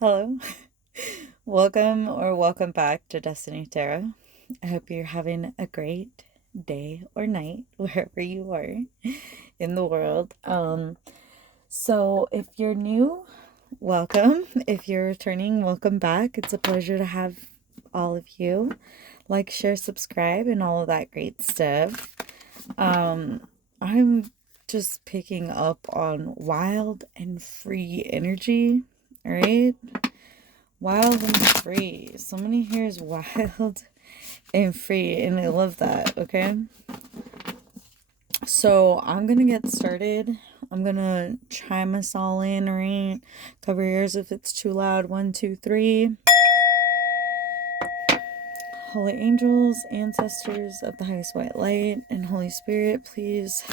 Hello, welcome back to Destiny Tarot. I hope you're having a great day or night wherever you are in the world. So if you're new, welcome. If you're returning, welcome back. It's a pleasure to have all of you. Like, share, subscribe, and all of that great stuff. I'm just picking up on wild and free energy. All right. Wild and free. Somebody here is wild and free, and I love that, okay? So I'm gonna get started. I'm gonna chime us all in, right? Cover your ears if it's too loud. One, two, three. Holy angels, ancestors of the highest white light, and Holy Spirit, please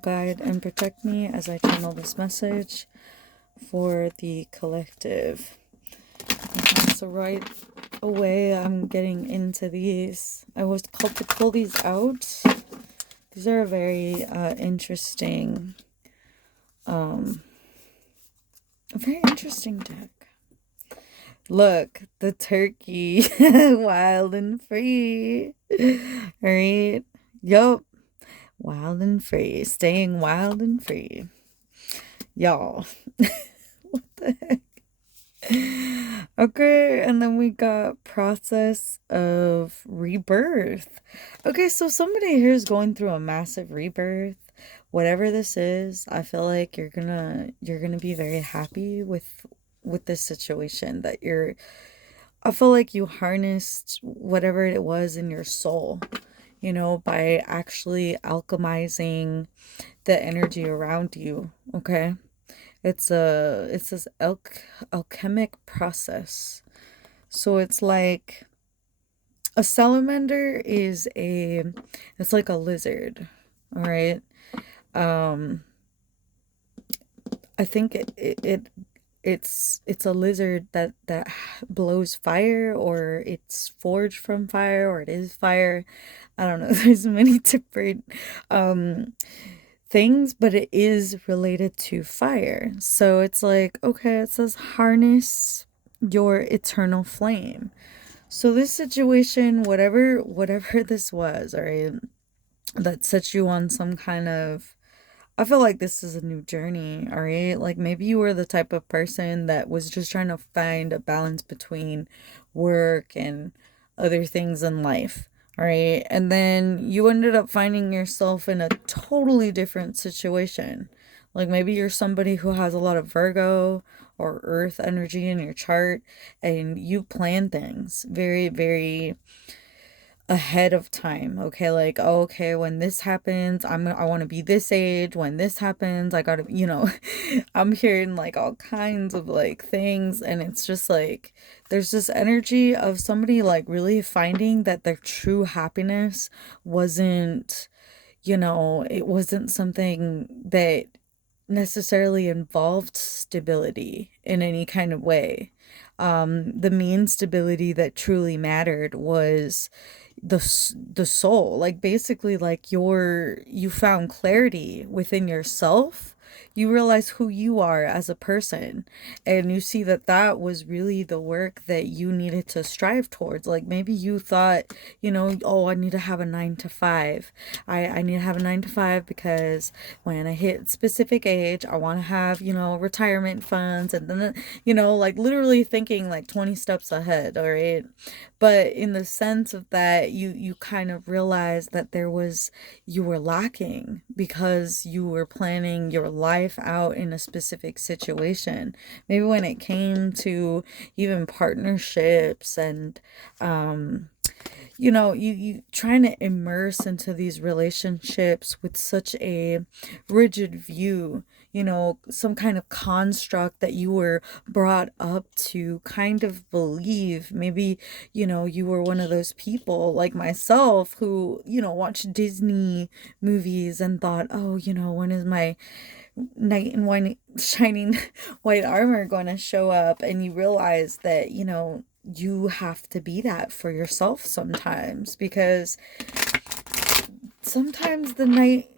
guide and protect me as I channel this message for the collective. So right away, I'm getting into these. I was called to pull these out. These are a very interesting, a very interesting deck. Look, the turkey, wild and free. Right? Yup, wild and free, staying wild and free, y'all. What the heck? Okay, and then we got process of rebirth. Okay, so somebody here is going through a massive rebirth. Whatever this is, I feel like you're gonna be very happy with this situation that you're I feel like you harnessed whatever it was in your soul, by actually alchemizing the energy around you, okay? It's this alchemic process. So it's like a salamander it's like a lizard, all right? Um, I think it's a lizard that blows fire, or it's forged from fire, or it is fire. I don't know. There's many different um things, but it is related to fire. So it's like, okay, it says harness your eternal flame. So this situation, whatever this was, all right, that set you on some kind of, I feel like this is a new journey, all right? Like maybe you were the type of person that was just trying to find a balance between work and other things in life, all right? And then you ended up finding yourself in a totally different situation. Like maybe you're somebody who has a lot of Virgo or Earth energy in your chart, and you plan things very, very ahead of time. Okay, like, oh, okay, when this happens, I want to be this age. When this happens, I gotta, I'm hearing like all kinds of like things, and it's just like there's this energy of somebody like really finding that their true happiness wasn't, it wasn't something that necessarily involved stability in any kind of way. The main stability that truly mattered was the soul, like basically like you found clarity within yourself. You realize who you are as a person, and you see that that was really the work that you needed to strive towards. Like maybe you thought, oh, I need to have a 9 to 5. I need to have a 9 to 5 because when I hit specific age, I want to have, retirement funds, and then, like literally thinking like 20 steps ahead, all right? But in the sense of that, you kind of realize that you were lacking because you were planning your life out in a specific situation. Maybe when it came to even partnerships and you trying to immerse into these relationships with such a rigid view, some kind of construct that you were brought up to kind of believe. Maybe, you were one of those people like myself who, watched Disney movies and thought, oh, when is my knight in white shining white armor going to show up? And you realize that, you have to be that for yourself sometimes, because sometimes the knight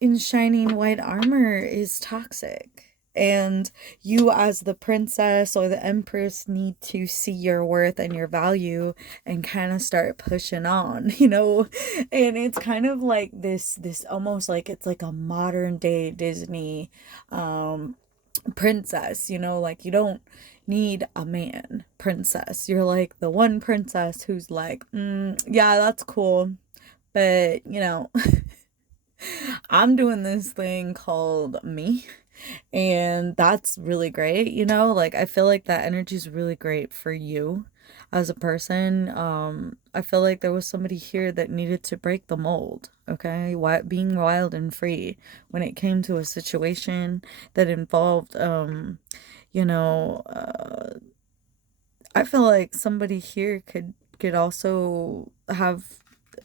in shining white armor is toxic. And you, as the princess or the empress, need to see your worth and your value and kind of start pushing on, you know? And it's kind of like this almost like it's like a modern day Disney princess, you know, like you don't need a man princess. You're like the one princess who's like, yeah, that's cool, but you know, I'm doing this thing called me, and that's really great, you know? Like I feel like that energy is really great for you as a person. I feel like there was somebody here that needed to break the mold, okay? Being wild and free when it came to a situation that involved you know, I feel like somebody here could also have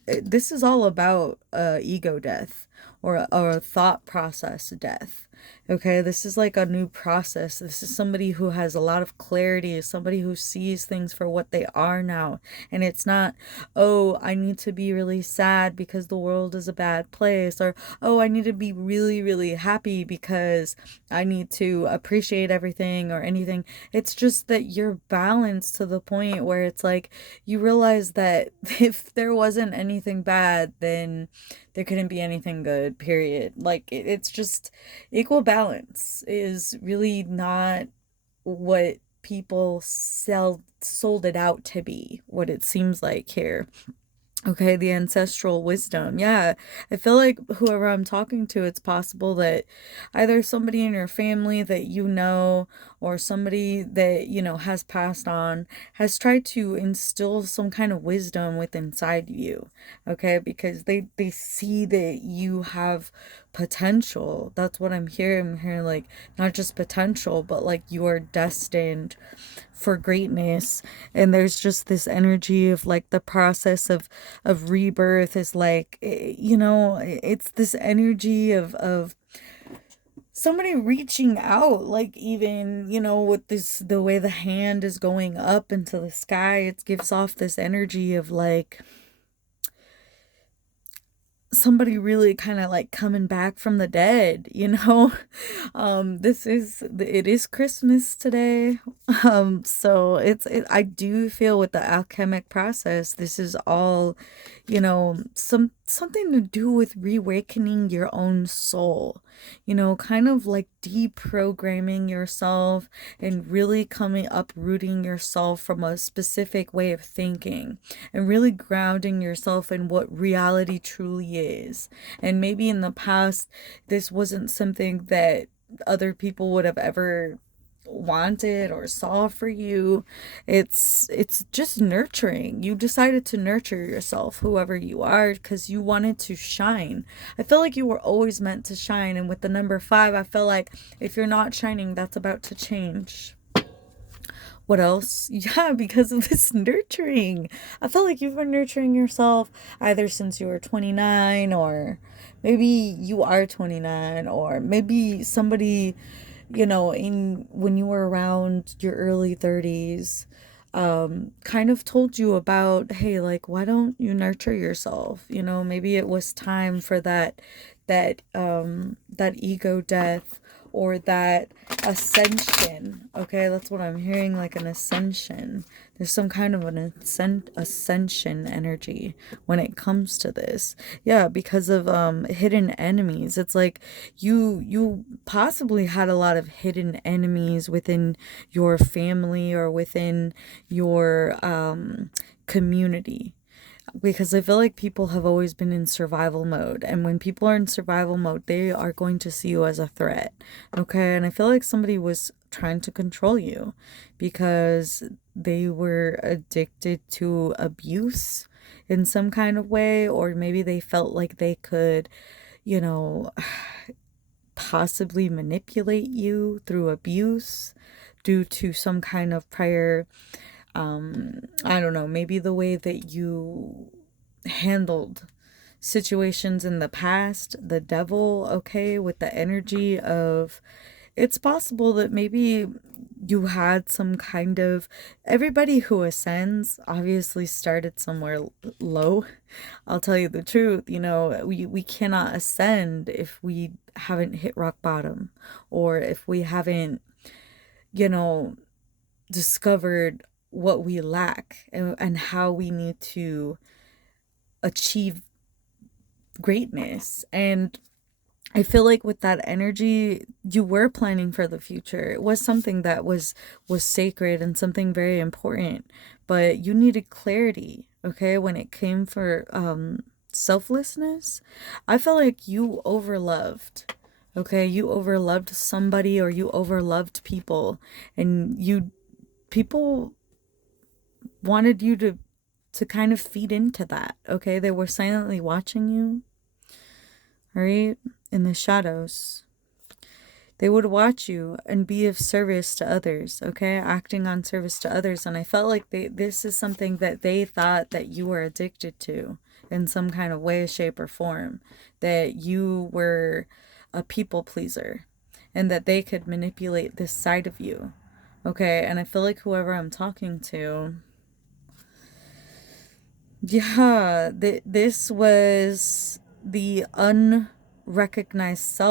this is all about ego death or a thought process death. Okay, this is like a new process. This is somebody who has a lot of clarity, somebody who sees things for what they are now. And it's not, oh, I need to be really sad because the world is a bad place, or oh, I need to be really, really happy because I need to appreciate everything or anything. It's just that you're balanced to the point where it's like you realize that if there wasn't anything bad, then there couldn't be anything good, period. Like it's just equal balance is really not what people sold it out to be, what it seems like here. Okay, the ancestral wisdom. Yeah, I feel like whoever I'm talking to, it's possible that either somebody in your family that you know or somebody that, you know, has passed on has tried to instill some kind of wisdom with inside you. Okay, because they see that you have potential. That's what I'm hearing. I'm hearing like not just potential, but like you are destined for greatness. And there's just this energy of like the process of rebirth is like you know, it's this energy of somebody reaching out, like even, you know, with this the way the hand is going up into the sky, it gives off this energy of like somebody really kind of like coming back from the dead, you know. This is it is Christmas today. So I do feel with the alchemic process, this is all, you know, something to do with reawakening your own soul, you know, kind of like deprogramming yourself and really coming uprooting yourself from a specific way of thinking and really grounding yourself in what reality truly is. And maybe in the past, this wasn't something that other people would have ever wanted or saw for you. It's just nurturing. You decided to nurture yourself, whoever you are, because you wanted to shine. I feel like you were always meant to shine, and with the number 5, I feel like if you're not shining, that's about to change. What else? Yeah, because of this nurturing. I feel like you've been nurturing yourself either since you were 29, or maybe you are 29, or maybe somebody, you know, in when you were around your early 30s, kind of told you about, hey, like, why don't you nurture yourself? You know, maybe it was time for that ego death or that ascension. Okay, that's what I'm hearing, like an ascension. There's some kind of an ascension energy when it comes to this. Yeah, because of hidden enemies. It's like you possibly had a lot of hidden enemies within your family or within your community, because I feel like people have always been in survival mode. And when people are in survival mode, they are going to see you as a threat. Okay. And I feel like somebody was trying to control you because they were addicted to abuse in some kind of way, or maybe they felt like they could, you know, possibly manipulate you through abuse due to some kind of prior I don't know, maybe the way that you handled situations in the past, the devil, okay, with the energy of it's possible that maybe you had some kind of, everybody who ascends obviously started somewhere low. I'll tell you the truth, we cannot ascend if we haven't hit rock bottom, or if we haven't, you know, discovered what we lack, and how we need to achieve greatness. And I feel like with that energy, you were planning for the future. It was something that was sacred and something very important, but you needed clarity, okay? When it came for selflessness, I felt like you overloved. Okay, you overloved somebody, or you overloved people, and you people wanted you to kind of feed into that. Okay, they were silently watching you, right? In the shadows. They would watch you and be of service to others, okay? Acting on service to others. And I felt like this is something that they thought that you were addicted to in some kind of way, shape, or form. That you were a people pleaser and that they could manipulate this side of you, okay? And I feel like whoever I'm talking to, yeah, this was the unrecognized self